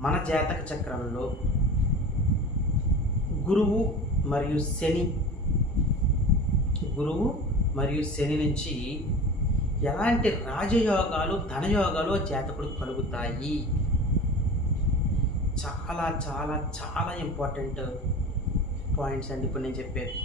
మన జాతక చక్రంలో గురువు మరియు శని గురువు మరియు శని నుంచి ఎలాంటి రాజయోగాలు ధనయోగాలు జాతకుడు కలుగుతాయి? చాలా చాలా చాలా ఇంపార్టెంట్ పాయింట్స్ అండి. ఇప్పుడు నేను చెప్పేది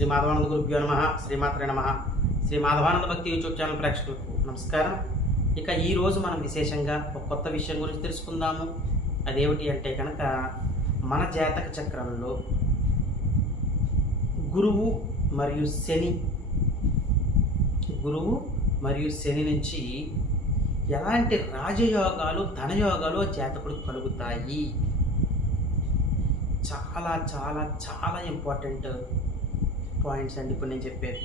శ్రీ మాధవానంద గురుభ్యో నమ శ్రీమాత్రే నమ. శ్రీ మాధవానంద భక్తి యూట్యూబ్ ఛానల్ ప్రేక్షకులకు నమస్కారం. ఇక ఈరోజు మనం విశేషంగా ఒక కొత్త విషయం గురించి తెలుసుకుందాము. అదేమిటి అంటే కనుక మన జాతక చక్రంలో గురువు మరియు శని గురువు మరియు శని నుంచి ఎలాంటి రాజయోగాలు ధనయోగాలు ఆ జాతకుడు కలుగుతాయి? చాలా చాలా చాలా ఇంపార్టెంట్ పాయింట్స్ అండి. ఇప్పుడు నేను చెప్పేది.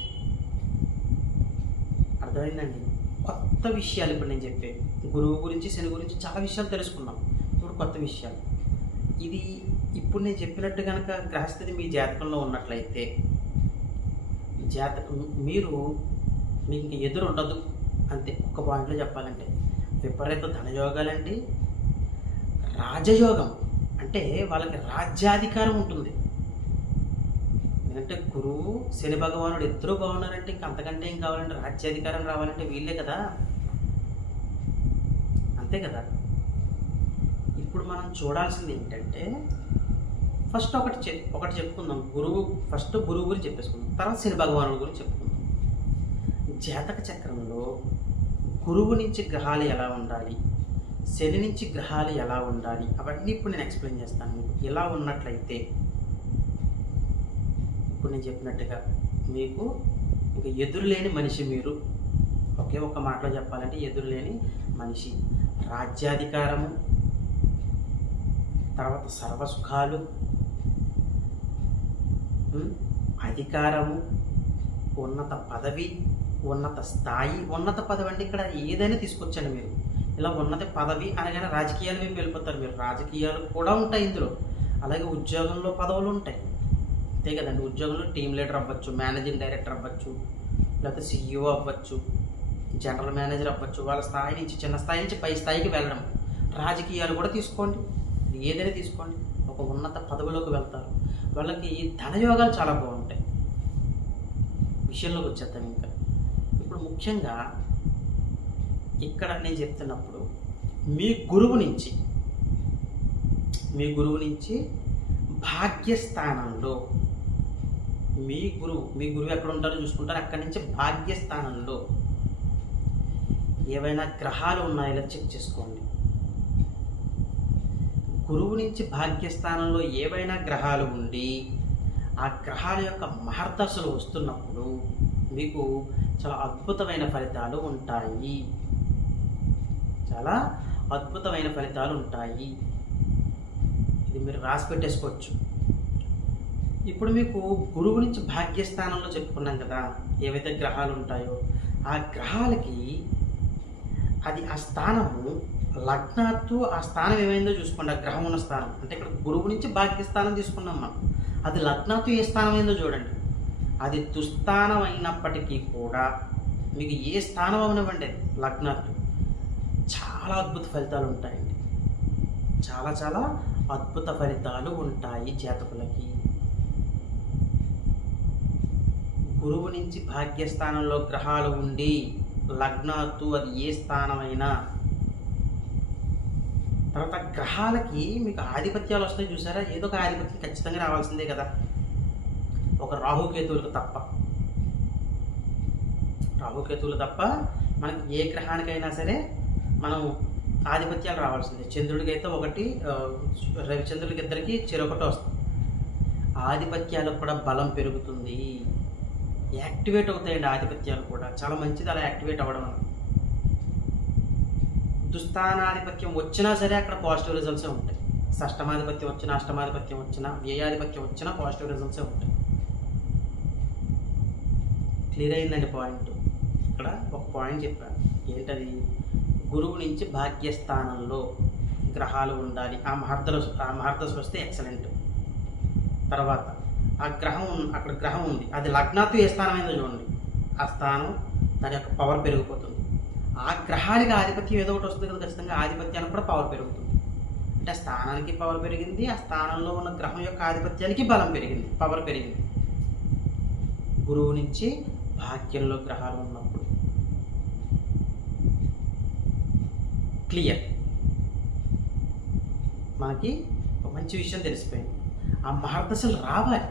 అర్థమైందండి? కొత్త విషయాలు ఇప్పుడు నేను చెప్పేది. గురువు గురించి శని గురించి చాలా విషయాలు తెలుసుకున్నాం. ఇప్పుడు కొత్త విషయాలు. ఇది ఇప్పుడు నేను చెప్పినట్టు కనుక గ్రహస్థితి మీ జాతకంలో ఉన్నట్లయితే జాతకం మీరు మీకు ఎదురు ఉండదు. అంతే. ఒక్క పాయింట్లో చెప్పాలంటే. విపరీత ధనయోగాలండి. రాజయోగం. అంటే వాళ్ళకి రాజ్యాధికారం ఉంటుంది. ఎందుకంటే గురువు శని భగవానుడు ఇద్దరు బాగున్నారంటే ఇంక అంతకంటే ఏం కావాలంటే రాజ్యాధికారం రావాలంటే వీళ్ళే కదా. అంతే కదా. ఇప్పుడు మనం చూడాల్సింది ఏంటంటే ఫస్ట్ ఒకటి చె ఒకటి చెప్పుకుందాం. గురువు ఫస్ట్ గురువు గురించి చెప్పేసుకుందాం. తర్వాత శని భగవానుడు గురించి చెప్పుకుందాం. జాతక చక్రంలో గురువు నుంచి గ్రహాలు ఎలా ఉండాలి? శని నుంచి గ్రహాలు ఎలా ఉండాలి? అవన్నీ ఇప్పుడు నేను ఎక్స్ప్లెయిన్ చేస్తాను. ఇలా ఉన్నట్లయితే ఇప్పుడు నేను చెప్పినట్టుగా మీకు ఇంకా ఎదురులేని మనిషి మీరు. ఒకే ఒక మాటలో చెప్పాలంటే ఎదురులేని మనిషి. రాజ్యాధికారము తర్వాత సర్వసుఖాలు అధికారము ఉన్నత పదవి ఉన్నత స్థాయి. ఉన్నత పదవి అంటే ఇక్కడ ఏదైనా తీసుకొచ్చండి మీరు. ఇలా ఉన్నత పదవి అనగానే రాజకీయాలు మేము వెళ్ళిపోతారు మీరు. రాజకీయాలు కూడా ఉంటాయి ఇందులో. అలాగే ఉద్యోగంలో పదవులు ఉంటాయి. అంతే కదండి. ఉద్యోగంలో టీం లీడర్ అవ్వచ్చు మేనేజింగ్ డైరెక్టర్ అవ్వచ్చు లేకపోతే సీఈఓ అవ్వచ్చు జనరల్ మేనేజర్ అవ్వచ్చు వాళ్ళ స్థాయి నుంచి చిన్న స్థాయి నుంచి పై స్థాయికి వెళ్ళడం. రాజకీయాలు కూడా తీసుకోండి. ఏదైనా తీసుకోండి. ఒక ఉన్నత పదవిలోకి వెళ్తారు. వాళ్ళకి ధనయోగాలు చాలా బాగుంటాయి. విషయంలోకి వచ్చేద్దాం ఇంకా. ఇప్పుడు ముఖ్యంగా ఇక్కడ నేను చెప్తున్నప్పుడు మీ గురువు నుంచి మీ గురువు నుంచి భాగ్యస్థానంలో మీ గురువు మీ గురువు ఎక్కడ ఉంటారో చూసుకుంటారు. అక్కడి నుంచి భాగ్యస్థానంలో ఏవైనా గ్రహాలు ఉన్నాయో చెక్ చేసుకోండి. గురువు నుంచి భాగ్యస్థానంలో ఏవైనా గ్రహాలు ఉండి ఆ గ్రహాల యొక్క మహర్దశలు వస్తున్నప్పుడు మీకు చాలా అద్భుతమైన ఫలితాలు ఉంటాయి. చాలా అద్భుతమైన ఫలితాలు ఉంటాయి. ఇది మీరు రాసి పెట్టేసుకోవచ్చు. ఇప్పుడు మీకు గురువు నుంచి భాగ్యస్థానంలో చెప్పుకున్నాం కదా ఏవైతే గ్రహాలు ఉంటాయో ఆ గ్రహాలకి అది ఆ స్థానము లగ్నాత్తు ఆ స్థానం ఏమైందో చూసుకోండి ఆ గ్రహం ఉన్న స్థానం. అంటే ఇక్కడ గురువు నుంచి భాగ్యస్థానం తీసుకున్నాం మనం. అది లగ్నాత్తు ఏ స్థానం అయిందో చూడండి. అది దుస్థానం అయినప్పటికీ కూడా మీకు ఏ స్థానం అవనివ్వండి లగ్నాత్తు. చాలా అద్భుత ఫలితాలు ఉంటాయండి. చాలా చాలా అద్భుత ఫలితాలు ఉంటాయి జాతకులకి. గురువు నుంచి భాగ్యస్థానంలో గ్రహాలు ఉండి లగ్నాత్తు అది ఏ స్థానమైనా. తర్వాత గ్రహాలకి మీకు ఆధిపత్యాలు వస్తాయి చూసారా? ఏదో ఒక ఆధిపత్యం ఖచ్చితంగా రావాల్సిందే కదా. ఒక రాహుకేతువులకు తప్ప. రాహుకేతువులు తప్ప మనకి ఏ గ్రహానికైనా సరే మనం ఆధిపత్యాలు రావాల్సిందే. చంద్రుడికి అయితే ఒకటి రవిచంద్రుడికి ఇద్దరికి చెరొకటి వస్తుంది. ఆధిపత్యాలకు కూడా బలం పెరుగుతుంది. యాక్టివేట్ అవుతాయండి ఆధిపత్యాలు కూడా. చాలా మంచిది అలా యాక్టివేట్ అవ్వడం. దుస్థానాధిపత్యం వచ్చినా సరే అక్కడ పాజిటివ్ రిజల్ట్సే ఉంటాయి. షష్టమాధిపత్యం వచ్చినా అష్టమాధిపత్యం వచ్చినా వ్యయాధిపత్యం వచ్చినా పాజిటివ్ రిజల్ట్సే ఉంటాయి. క్లియర్ అయిందండి పాయింట్ ఇక్కడ ఒక పాయింట్ చెప్పాను. ఏంటది? గురువు నుంచి భాగ్యస్థానంలో గ్రహాలు ఉండాలి. ఆ మహర్దలు ఆ మహర్దశ వస్తే ఎక్సలెంట్ తర్వాత ఆ గ్రహం అక్కడ గ్రహం ఉంది. అది లగ్నాత్తు ఏ స్థానం అయిందో చూడండి. ఆ స్థానం దాని యొక్క పవర్ పెరిగిపోతుంది. ఆ గ్రహానికి ఆధిపత్యం ఏదో ఒకటి వస్తుంది కదా ఖచ్చితంగా ఆధిపత్యానికి కూడా పవర్ పెరుగుతుంది. అంటే స్థానానికి పవర్ పెరిగింది ఆ స్థానంలో ఉన్న గ్రహం యొక్క ఆధిపత్యానికి బలం పెరిగింది పవర్ పెరిగింది. గురువు నుంచి భాగ్యంలో గ్రహాలు ఉన్నప్పుడు క్లియర్ మనకి ఒక మంచి విషయం తెలిసిపోయింది. ఆ మహర్దశలు రావాలి.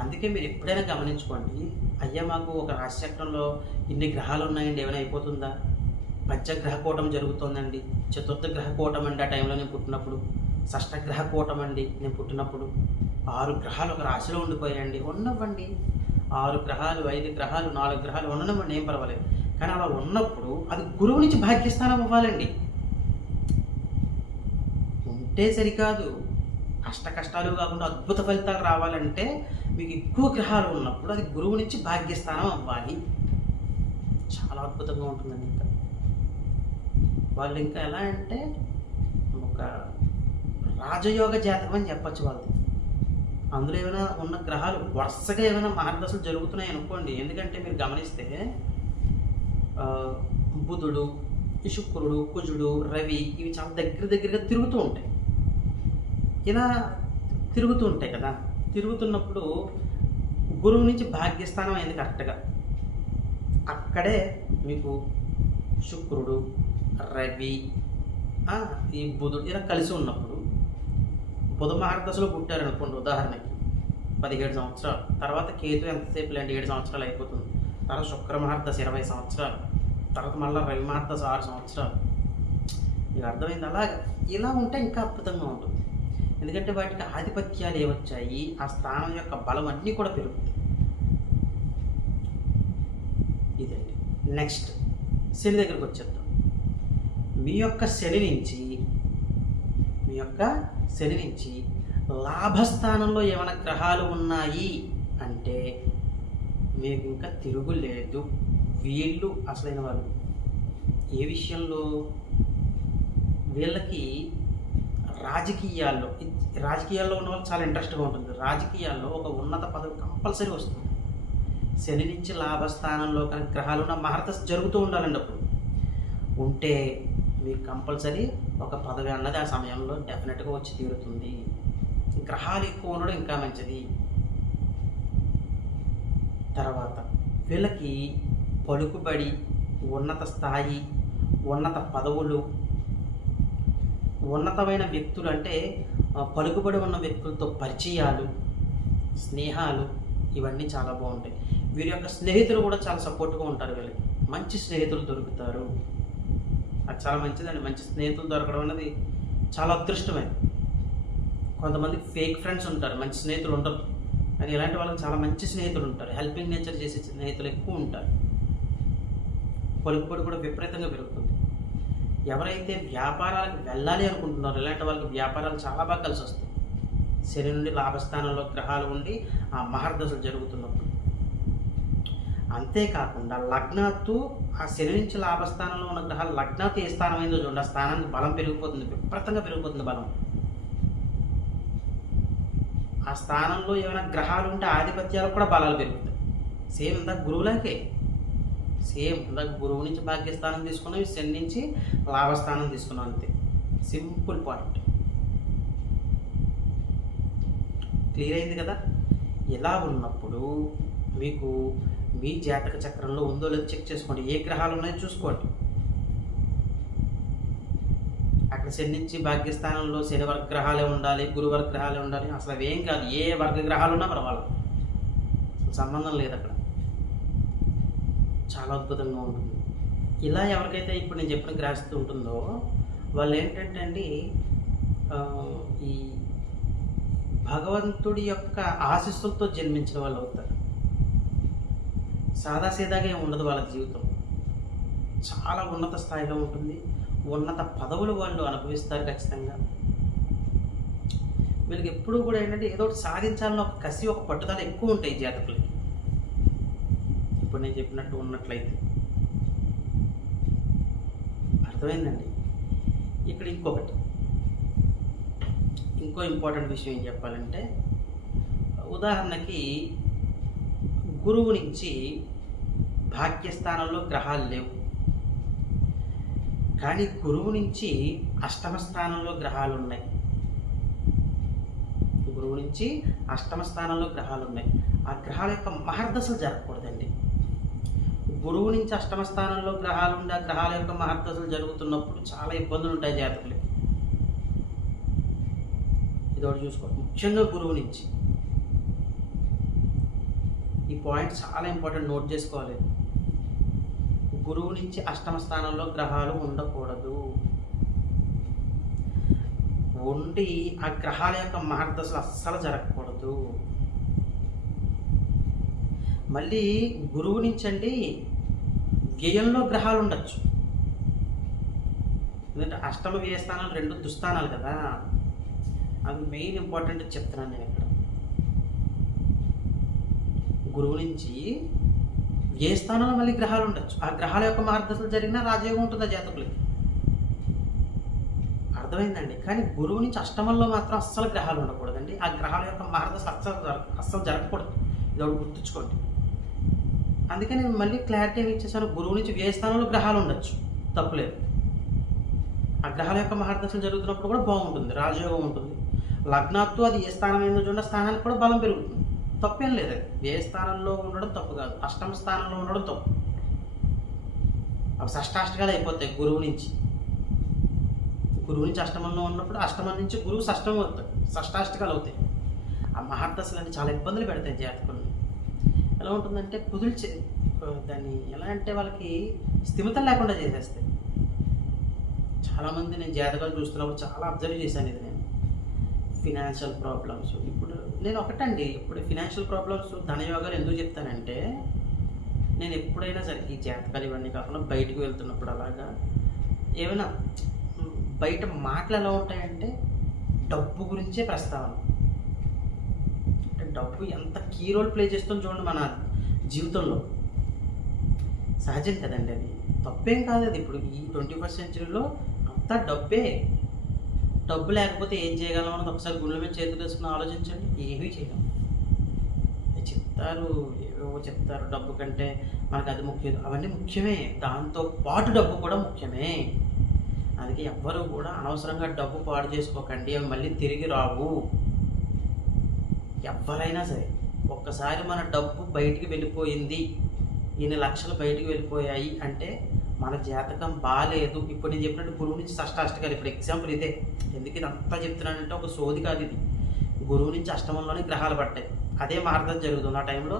అందుకే మీరు ఎప్పుడైనా గమనించుకోండి అయ్యా మాకు ఒక రాశిచక్రంలో ఇన్ని గ్రహాలు ఉన్నాయండి ఏమైనా అయిపోతుందా? పంచగ్రహ కూటం జరుగుతోందండి చతుర్థ గ్రహ కూటం అండి ఆ టైంలో నేను పుట్టినప్పుడు షష్టగ్రహ కూటం అండి నేను పుట్టినప్పుడు. ఆరు గ్రహాలు ఒక రాశిలో ఉండిపోయాయండి. ఉన్నవ్వండి. ఆరు గ్రహాలు ఐదు గ్రహాలు నాలుగు గ్రహాలు ఉండనివ్వండి ఏం పర్వాలేదు. కానీ అలా ఉన్నప్పుడు అది గురువు నుంచి భాగ్యస్థానం అవ్వాలండి. ఉంటే సరికాదు. కష్ట కష్టాలు కాకుండా అద్భుత ఫలితాలు రావాలంటే మీకు ఎక్కువ గ్రహాలు ఉన్నప్పుడు అది గురువు నుంచి భాగ్యస్థానం అవ్వాలి. చాలా అద్భుతంగా ఉంటుందండి ఇంకా. వాళ్ళు ఇంకా ఎలా అంటే ఒక రాజయోగ జాతకం అని చెప్పచ్చు వాళ్ళది. అందులో ఏమైనా ఉన్న గ్రహాలు వరుసగా ఏమైనా మార్గదర్శనం జరుగుతున్నాయి అనుకోండి. ఎందుకంటే మీరు గమనిస్తే బుధుడు శుక్రుడు కుజుడు రవి ఇవి చాలా దగ్గర దగ్గరగా తిరుగుతూ ఉంటాయి. ఇలా తిరుగుతూ ఉంటాయి కదా. తిరుగుతున్నప్పుడు గురువు నుంచి భాగ్యస్థానం అయింది కరెక్ట్గా అక్కడే మీకు శుక్రుడు రవి ఈ బుధుడు ఇలా కలిసి ఉన్నప్పుడు బుధ మార్గదశలో పుట్టారనుకోండి ఉదాహరణకి. పదిహేడు సంవత్సరాలు. తర్వాత కేతు ఎంతసేపు లేండి? ఏడు సంవత్సరాలు అయిపోతుంది. తర్వాత శుక్ర మార్గదశ ఇరవై సంవత్సరాలు. తర్వాత మళ్ళీ రవి మార్గదశ ఆరు సంవత్సరాలు. మీకు అర్థమైంది అలాగా? ఇలా ఉంటే ఇంకా అద్భుతంగా ఉంటుంది. ఎందుకంటే వాటికి ఆధిపత్యాలు ఏమొచ్చాయి ఆ స్థానం యొక్క బలం అన్నీ కూడా పెరుగుతాయి. ఇదండి. నెక్స్ట్ శని దగ్గరకు వచ్చేద్దాం. మీ యొక్క శని నుంచి మీ యొక్క శని నుంచి లాభస్థానంలో ఏమైనా గ్రహాలు ఉన్నాయి అంటే మీకు ఇంకా తిరుగులేదు వీళ్ళు అసలైన వాళ్ళు. ఏ విషయంలో? వీళ్ళకి రాజకీయాల్లో రాజకీయాల్లో ఉన్న వాళ్ళు చాలా ఇంట్రెస్ట్గా ఉంటుంది. రాజకీయాల్లో ఒక ఉన్నత పదవి కంపల్సరీ వస్తుంది. శని నుంచి లాభస్థానంలో కనుక గ్రహాలు ఉన్న మహర్త జరుగుతూ ఉండాలండి అప్పుడు. ఉంటే మీకు కంపల్సరీ ఒక పదవి అన్నది ఆ సమయంలో డెఫినెట్గా వచ్చి తీరుతుంది. గ్రహాలు ఎక్కువ ఉండడం ఇంకా మంచిది. తర్వాత వీళ్ళకి పలుకుబడి ఉన్నత స్థాయి ఉన్నత పదవులు ఉన్నతమైన వ్యక్తులు అంటే పలుకుబడి ఉన్న వ్యక్తులతో పరిచయాలు స్నేహాలు ఇవన్నీ చాలా బాగుంటాయి. వీరి యొక్క స్నేహితులు కూడా చాలా సపోర్ట్గా ఉంటారు వీళ్ళకి. మంచి స్నేహితులు దొరుకుతారు. అది చాలా మంచిదండి. మంచి స్నేహితులు దొరకడం అనేది చాలా అదృష్టమే. కొంతమంది ఫేక్ ఫ్రెండ్స్ ఉంటారు. మంచి స్నేహితులు ఉండరు. కానీ ఇలాంటి వాళ్ళకి చాలా మంచి స్నేహితులు ఉంటారు. హెల్పింగ్ నేచర్ చేసే స్నేహితులు ఎక్కువ ఉంటారు. పలుకుబడి కూడా విపరీతంగా పెరుగుతుంది. ఎవరైతే వ్యాపారాలకు వెళ్ళాలి అనుకుంటున్నారో ఇలాంటి వాళ్ళకి వ్యాపారాలు చాలా బాగా కలిసి వస్తాయి. శని నుండి లాభస్థానంలో గ్రహాలు ఉండి ఆ మహర్దశలు జరుగుతున్నప్పుడు. అంతేకాకుండా లగ్నాత్తు ఆ శని నుంచి లాభస్థానంలో ఉన్న గ్రహాలు లగ్నాత్తు ఏ స్థానం అయిందో చూడండి. ఆ స్థానానికి బలం పెరిగిపోతుంది విపరీతంగా పెరిగిపోతుంది బలం. ఆ స్థానంలో ఏమైనా గ్రహాలు ఉంటే ఆధిపత్యాలకు కూడా బలాలు పెరుగుతాయి. సేమ్ ఇందాక గురువులకే సేమ్ ఇందాక గురువు నుంచి భాగ్యస్థానం తీసుకున్నాం ఈ శని నుంచి లాభస్థానం తీసుకున్నాం అంతే. Simple point. క్లియర్ అయింది కదా? ఇలా ఉన్నప్పుడు మీకు మీ జాతక చక్రంలో ఉందో లేదో చెక్ చేసుకోండి. ఏ గ్రహాలు ఉన్నాయో చూసుకోండి. అక్కడ శని నుంచి భాగ్యస్థానంలో శని వర్గ గ్రహాలే ఉండాలి గురు వర్గ గ్రహాలే ఉండాలి. అసలు అవేం కాదు. ఏ వర్గ గ్రహాలు ఉన్నా పర్వాలేదు. సంబంధం లేదు అక్కడ. చాలా అద్భుతంగా ఉంటుంది. ఇలా ఎవరికైతే ఇప్పుడు నేను చెప్పిన గ్రాస్తి ఉంటుందో వాళ్ళు ఏంటంటే అండి ఈ భగవంతుడి యొక్క ఆశీస్సులతో జన్మించిన వాళ్ళు అవుతారు. సాదాసీదాగా ఏమి ఉండదు వాళ్ళ జీవితం. చాలా ఉన్నత స్థాయిలో ఉంటుంది. ఉన్నత పదవులు వాళ్ళు అనుభవిస్తారు ఖచ్చితంగా. వీళ్ళకి ఎప్పుడూ కూడా ఏంటంటే ఏదో ఒకటి సాధించాలని ఒక కసి ఒక పట్టుదల ఎక్కువ ఉంటాయి జాతకులకి. ఇప్పుడు నేను చెప్పినట్టు ఉన్నట్లయితే. అర్థమైందండి? ఇక్కడ ఇంకొకటి. ఇంకో ఇంపార్టెంట్ విషయం ఏం చెప్పాలంటే ఉదాహరణకి గురువు నుంచి భాగ్యస్థానంలో గ్రహాలు లేవు. కానీ గురువు నుంచి అష్టమ స్థానంలో గ్రహాలు ఉన్నాయి. గురువు నుంచి అష్టమ స్థానంలో గ్రహాలు ఉన్నాయి. ఆ గ్రహాల యొక్క మహర్దశలు జరగకూడదు గురువు నుంచి అష్టమ స్థానంలో గ్రహాలు ఉండే గ్రహాల యొక్క మహర్దశలు జరుగుతున్నప్పుడు చాలా ఇబ్బందులు ఉంటాయి జాతకులకి. ఇది ఒకటి చూసుకో. ముఖ్యంగా గురువు నుంచి. ఈ పాయింట్ చాలా ఇంపార్టెంట్ నోట్ చేసుకోవాలి. గురువు నుంచి అష్టమ స్థానంలో గ్రహాలు ఉండకూడదు. ఉండి ఆ గ్రహాల యొక్క మార్గదశలు అస్సలు జరగకూడదు. మళ్ళీ గురువు నుంచి అండి వ్యయంలో గ్రహాలు ఉండొచ్చు. ఎందుకంటే అష్టమ వ్యయ స్థానాలు రెండు దుస్థానాలు కదా. అవి మెయిన్ ఇంపార్టెంట్ చెప్తున్నాను నేను ఇక్కడ. గురువు నుంచి ఏ స్థానంలో మళ్ళీ గ్రహాలు ఉండొచ్చు? ఆ గ్రహాల యొక్క మార్గదర్శనం జరిగినా రాజయోగం ఉంటుంది ఆ జాతకులకి? అర్థమైందండి. కానీ గురువు నుంచి అష్టమంలో మాత్రం అస్సలు గ్రహాలు ఉండకూడదండి. ఆ గ్రహాల యొక్క మార్గదర్శనం అస్సలు జరగ అస్సలు జరగకూడదు. ఇది ఒకటి గుర్తుంచుకోండి. అందుకే నేను మళ్ళీ క్లారిటీ ఏమి ఇచ్చేసాను? గురువు నుంచి వ్యయస్థానంలో గ్రహాలు ఉండొచ్చు. తప్పులేదు. ఆ గ్రహాల యొక్క మహర్దశలు జరుగుతున్నప్పుడు కూడా బాగుంటుంది. రాజయోగం ఉంటుంది. లగ్నాత్తు అది ఏ స్థానం ఏందో చూడండి స్థానానికి కూడా బలం పెరుగుతుంది. తప్పేం లేదు అది. ఏ స్థానంలో ఉండడం తప్పు కాదు. అష్టమ స్థానంలో ఉండడం తప్పు. అవి షష్టాష్టకాలు అయిపోతాయి గురువు నుంచి. గురువు నుంచి అష్టమంలో ఉన్నప్పుడు అష్టమం నుంచి గురువు షష్టమం అవుతాడు షష్టాష్టకాలు అవుతాయి. ఆ మహర్దశలు అన్ని చాలా ఇబ్బందులు పెడతాయి జాతకులు. ఎలా ఉంటుందంటే కుదిల్చే దాన్ని ఎలా అంటే వాళ్ళకి స్థిమితం లేకుండా చేసేస్తాయి. చాలామంది నేను జాతకాలు చూస్తున్నప్పుడు చాలా అబ్జర్వ్ చేశాను ఇది నేను. ఫినాన్షియల్ ప్రాబ్లమ్స్ ఇప్పుడు నేను ఒకటండి. ఇప్పుడు ఫినాన్షియల్ ప్రాబ్లమ్స్ ధనయోగాలు ఎందుకు చెప్తానంటే నేను ఎప్పుడైనా సరే ఈ జాతకాలు ఇవన్నీ కాకుండా బయటకు వెళ్తున్నప్పుడు అలాగా ఏమైనా బయట మాటలు ఎలా ఉంటాయంటే డబ్బు గురించే ప్రస్తావన. డబ్బు ఎంత కీ రోల్ ప్లే చేస్తుందో చూడండి మన జీవితంలో. సహజం కదండి అది. తప్పేం కాదు అది. ఇప్పుడు ఈ ట్వంటీ ఫస్ట్ సెంచరీలో అంతా డబ్బే. డబ్బు లేకపోతే ఏం చేయగలం అన్నది ఒకసారి గుండెల మీద చేతులు వేసుకుని ఆలోచించండి. ఏమీ చేయలేం. చెప్తారు ఏవో చెప్తారు డబ్బు కంటే మనకు అది ముఖ్యం. అవన్నీ ముఖ్యమే. దాంతో పాటు డబ్బు కూడా ముఖ్యమే. అందుకే ఎవ్వరూ కూడా అనవసరంగా డబ్బు పాడు చేసుకోకండి. అవి మళ్ళీ తిరిగి రావు. ఎవరైనా సరే ఒక్కసారి మన డబ్బు బయటికి వెళ్ళిపోయింది ఇన్ని లక్షలు బయటికి వెళ్ళిపోయాయి అంటే మన జాతకం బాగాలేదు ఇప్పుడు నేను చెప్పినట్టు గురువు నుంచి అష్టాష్టకాలు ఇప్పుడు ఎగ్జాంపుల్ ఇదే. ఎందుకు ఇది అంతా చెప్తున్నానంటే ఒక సోది కాదు ఇది. గురువు నుంచి అష్టమంలోనే గ్రహాలు పడ్డాయి. అదే మార్గం జరుగుతుంది. ఆ టైంలో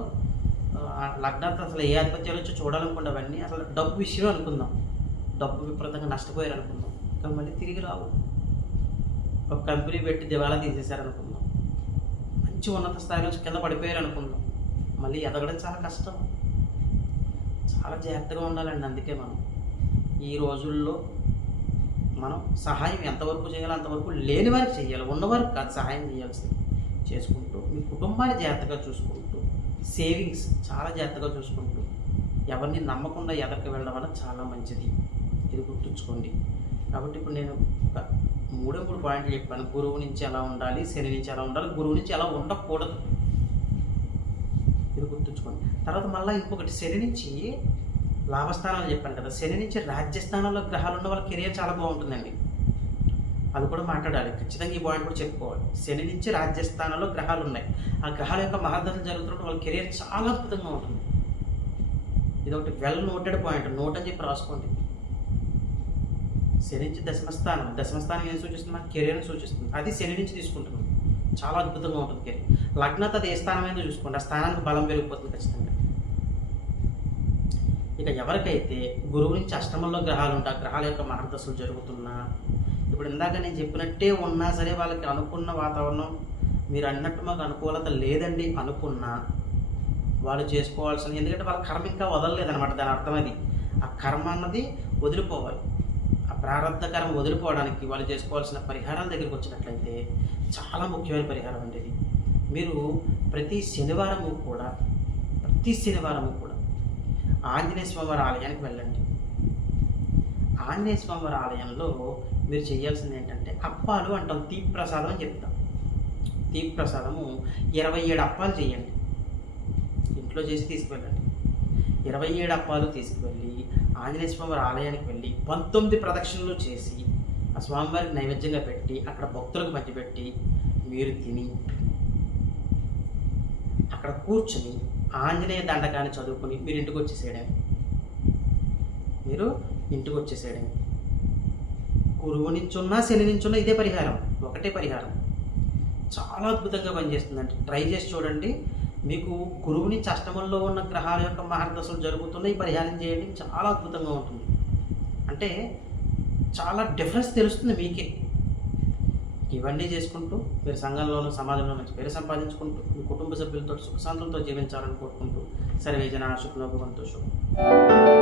ఆ, లగ్నార్థం అసలు ఏ ఆధిపత్యాలు వచ్చో చూడాలనుకుంటే అవన్నీ అసలు డబ్బు విషయం అనుకుందాం. డబ్బు విపరీతంగా నష్టపోయారు అనుకుందాం ఇంకా మళ్ళీ తిరిగి రావు. ఒక కంపెనీ పెట్టి దివాలా తీసేశారు అనుకుందాం మంచి ఉన్నత స్థాయి నుంచి కింద పడిపోయారు అనుకుందాం. మళ్ళీ ఎదగడం చాలా కష్టం. చాలా జాగ్రత్తగా ఉండాలండి అందుకే మనం. ఈ రోజుల్లో మనం సహాయం ఎంతవరకు చేయాలో అంతవరకు లేని వారికి చేయాలి. ఉన్నవారికి కాదు సహాయం చేయాల్సింది. చేసుకుంటూ మీ కుటుంబాన్ని జాగ్రత్తగా చూసుకుంటూ సేవింగ్స్ చాలా జాగ్రత్తగా చూసుకుంటూ ఎవరిని నమ్మకుండా ఎదరికి వెళ్ళడం వల్ల చాలా మంచిది. ఇది గుర్తుంచుకోండి. కాబట్టి ఇప్పుడు నేను ఒక మూడే మూడు పాయింట్లు చెప్పాను. గురువు నుంచి ఎలా ఉండాలి శని నుంచి ఎలా ఉండాలి గురువు నుంచి ఎలా ఉండకూడదు. ఇది గుర్తుంచుకోండి. తర్వాత మళ్ళీ ఇంకొకటి శని నుంచి లాభస్థానాలు చెప్పాను కదా. శని నుంచి రాజ్యస్థానంలో గ్రహాలు ఉన్న వాళ్ళ కెరియర్ చాలా బాగుంటుందండి. అది కూడా మాట్లాడాలి. ఖచ్చితంగా ఈ పాయింట్ కూడా చెప్పుకోవాలి. శని నుంచి రాజ్యస్థానంలో గ్రహాలు ఉన్నాయి. ఆ గ్రహాల యొక్క మహాదశలు జరుగుతున్నప్పుడు వాళ్ళ కెరియర్ చాలా అద్భుతంగా ఉంటుంది. ఇది ఒకటి వెల్ నోటెడ్ పాయింట్ నోట్ అని చెప్పి రాసుకోండి. శని నుంచి దశమస్థానం దశమస్థానం ఏం సూచిస్తుంది? మన కెరీర్ని సూచిస్తుంది. అది శని నుంచి తీసుకుంటున్నాం చాలా అద్భుతంగా ఉంటుంది కెరీర్. లగ్నత అది ఏ స్థానం చూసుకోండి. ఆ స్థానానికి బలం పెరిగిపోతుంది ఖచ్చితంగా. ఇక ఎవరికైతే గురువు నుంచి అష్టమంలో గ్రహాలు ఉంటా గ్రహాల యొక్క మార్గదశలు జరుగుతున్నా ఇప్పుడు ఇందాక నేను చెప్పినట్టే ఉన్నా సరే వాళ్ళకి అనుకున్న వాతావరణం మీరు అన్నట్టు మాకు అనుకూలత లేదండి అనుకున్నా వాళ్ళు చేసుకోవాల్సిన ఎందుకంటే వాళ్ళ కర్మ ఇంకా వదలలేదు అనమాట దాని అర్థం అది. ఆ కర్మ అన్నది వదిలిపోవాలి. ఆ వదిలిపోవడానికి వాళ్ళు చేసుకోవాల్సిన పరిహారాల దగ్గరికి వచ్చినట్లయితే చాలా ముఖ్యమైన పరిహారం అండి ఇది. మీరు ప్రతి శనివారము కూడా ప్రతి శనివారము కూడా ఆంజనేయ స్వామివారి ఆలయానికి వెళ్ళండి. ఆంజనేయ స్వామివారి ఆలయంలో మీరు చేయాల్సింది ఏంటంటే అప్పాలు అంటాం తీపి ప్రసాదం అని చెప్తాం. తీపి ప్రసాదము ఇరవై ఏడు అప్పాలు చేయండి. ఇంట్లో చేసి తీసుకువెళ్ళండి. ఇరవై ఏడు అప్పాలు తీసుకువెళ్ళి ఆంజనేయ స్వామివారి ఆలయానికి వెళ్ళి పంతొమ్మిది ప్రదక్షిణలు చేసి ఆ స్వామివారికి నైవేద్యంగా పెట్టి అక్కడ భక్తులకు పంచిపెట్టి మీరు తిని అక్కడ కూర్చుని ఆంజనేయ దండకాన్ని చదువుకుని మీరు ఇంటికి వచ్చేసేయడం. మీరు ఇంటికి వచ్చేసేయడం. గురువు నుంచున్నా శని నుంచున్నా ఇదే పరిహారం. ఒకటే పరిహారం. చాలా అద్భుతంగా పనిచేస్తుందండి. ట్రై చేసి చూడండి. మీకు గురువు నుంచి అష్టమంలో ఉన్న గ్రహాల యొక్క మహర్దశలు జరుగుతున్నాయి పరిహారం చేయండి చాలా అద్భుతంగా ఉంటుంది. అంటే చాలా డిఫరెన్స్ తెలుస్తుంది మీకే. ఇవన్నీ చేసుకుంటూ మీరు సంఘంలోనూ సమాజంలో మంచి పేరు సంపాదించుకుంటూ మీ కుటుంబ సభ్యులతో సుఖశాంతులతో జీవించాలని కోరుకుంటూ సర్వేజన శుభ్నభవంతో శుభం.